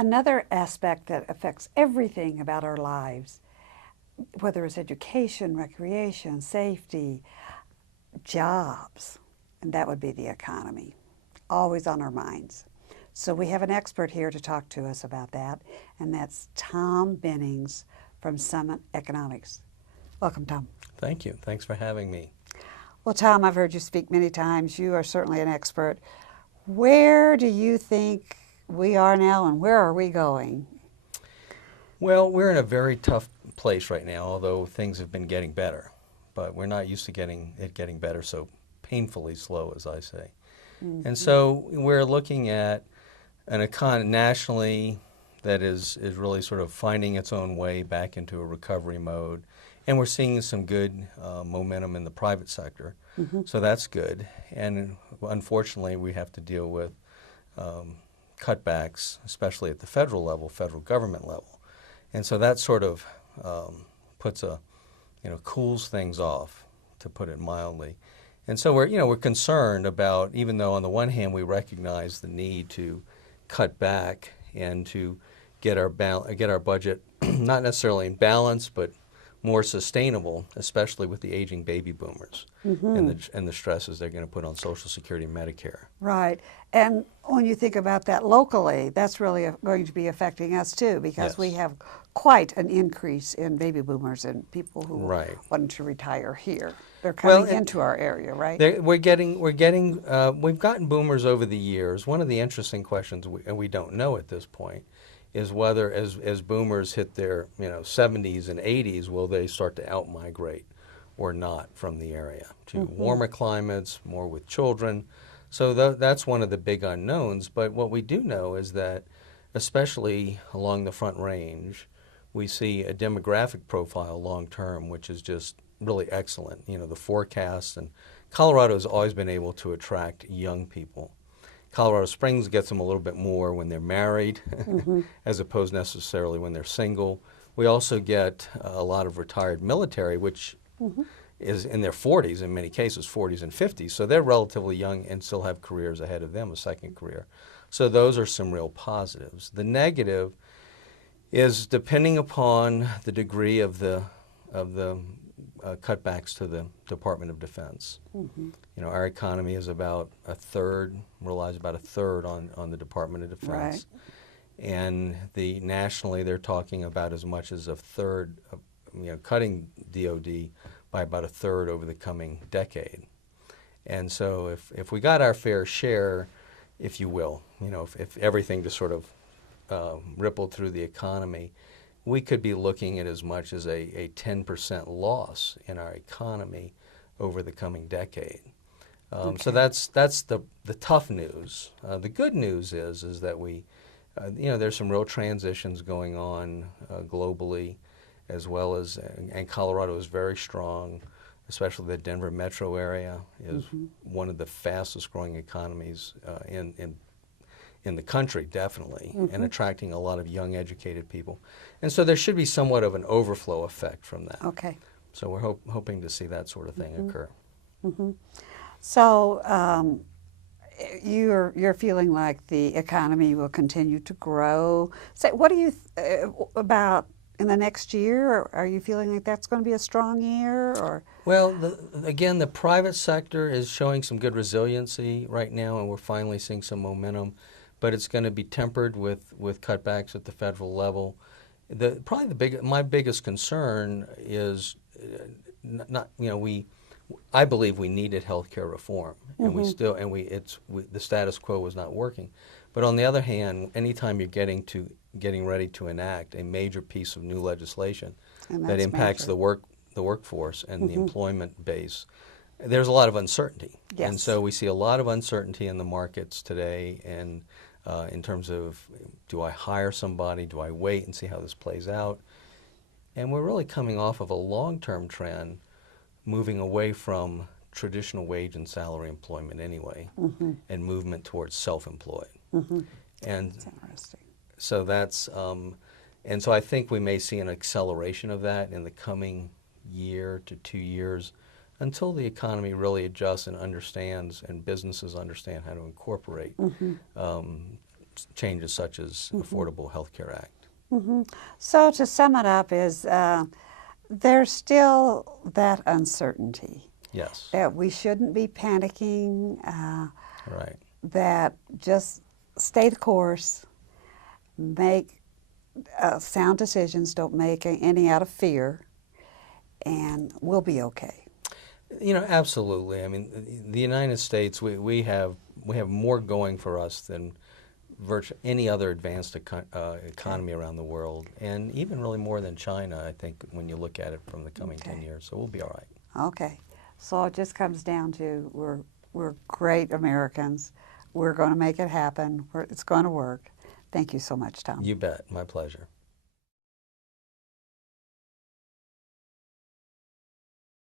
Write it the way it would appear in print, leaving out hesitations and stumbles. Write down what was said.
Another aspect that affects everything about our lives, whether it's education, recreation, safety, jobs, and that would be the economy, always on our minds. So we have an expert here to talk to us about that, and that's Tom Bennings from Summit Economics. Welcome, Tom. Thank you. Thanks for having me. Well, Tom, I've heard you speak many times. You are certainly an expert. Where do you think we are now, and where are we going? Well, we're in a very tough place right now, although things have been getting better. But we're not used to getting better so painfully slow, as I say. Mm-hmm. And so we're looking at an economy nationally that is really sort of finding its own way back into a recovery mode. And we're seeing some good momentum in the private sector. Mm-hmm. So that's good. And unfortunately, we have to deal with cutbacks, especially at the federal level, federal government level. And so that sort of cools things off, to put it mildly. And so we're concerned about, even though on the one hand we recognize the need to cut back and to get our budget not necessarily in balance, but more sustainable, especially with the aging baby boomers. Mm-hmm. and the stresses they're going to put on Social Security and Medicare. Right. And when you think about that locally, that's really going to be affecting us too, because yes, we have quite an increase in baby boomers and people who right, want to retire here. They're coming into our area, right? We've gotten boomers over the years. One of the interesting questions, and we don't know at this point, is whether as boomers hit their 70s and 80s, will they start to out-migrate or not from the area to mm-hmm, warmer climates, more with children. So that's one of the big unknowns. But what we do know is that, especially along the Front Range, we see a demographic profile long-term, which is just really excellent. The forecasts, and Colorado has always been able to attract young people. Colorado Springs gets them a little bit more when they're married, mm-hmm, as opposed necessarily when they're single. We also get a lot of retired military, which mm-hmm, is in their 40s, in many cases 40s and 50s. So they're relatively young and still have careers ahead of them, a second career. So those are some real positives. The negative is, depending upon the degree of the cutbacks to the Department of Defense. Mm-hmm. Our economy is about a third, relies about a third on the Department of Defense. Right. And nationally, they're talking about as much as a third, cutting DOD by about a third over the coming decade. And so if we got our fair share, if you will, if everything just sort of rippled through the economy, we could be looking at as much as a 10% loss in our economy over the coming decade. Okay. So that's the tough news. The good news is that we, there's some real transitions going on globally, as well as, and Colorado is very strong, especially the Denver metro area is mm-hmm, one of the fastest growing economies in the country, definitely, mm-hmm, and attracting a lot of young, educated people. And so there should be somewhat of an overflow effect from that. Okay. So we're hoping to see that sort of thing mm-hmm, occur. Mm-hmm. So you're feeling like the economy will continue to grow. So what do you about in the next year? Are you feeling like that's going to be a strong year? Or? Well, again, the private sector is showing some good resiliency right now, and we're finally seeing some momentum. But it's going to be tempered with cutbacks at the federal level. My biggest concern is I believe we needed health care reform, and mm-hmm, the status quo was not working. But on the other hand, anytime you're getting ready to enact a major piece of new legislation that impacts the workforce and mm-hmm, the employment base, there's a lot of uncertainty. Yes. And so we see a lot of uncertainty in the markets today, and in terms of, do I hire somebody? Do I wait and see how this plays out? And we're really coming off of a long-term trend, moving away from traditional wage and salary employment anyway, mm-hmm, and movement towards self-employed. Mm-hmm. And that's interesting. So and so I think we may see an acceleration of that in the coming year to 2 years, until the economy really adjusts and understands, and businesses understand how to incorporate changes such as Affordable Health Care Act. So to sum it up is there's still that uncertainty. Yes. That we shouldn't be panicking, Right. that just stay the course, make sound decisions, don't make any out of fear, and we'll be okay. You know, absolutely. I mean, the United States, we have more going for us than virtually any other advanced economy around the world, and even really more than China, I think, when you look at it from the coming 10 years. So we'll be all right. Okay. So it just comes down to we're great Americans. We're going to make it happen. It's going to work. Thank you so much, Tom. You bet. My pleasure.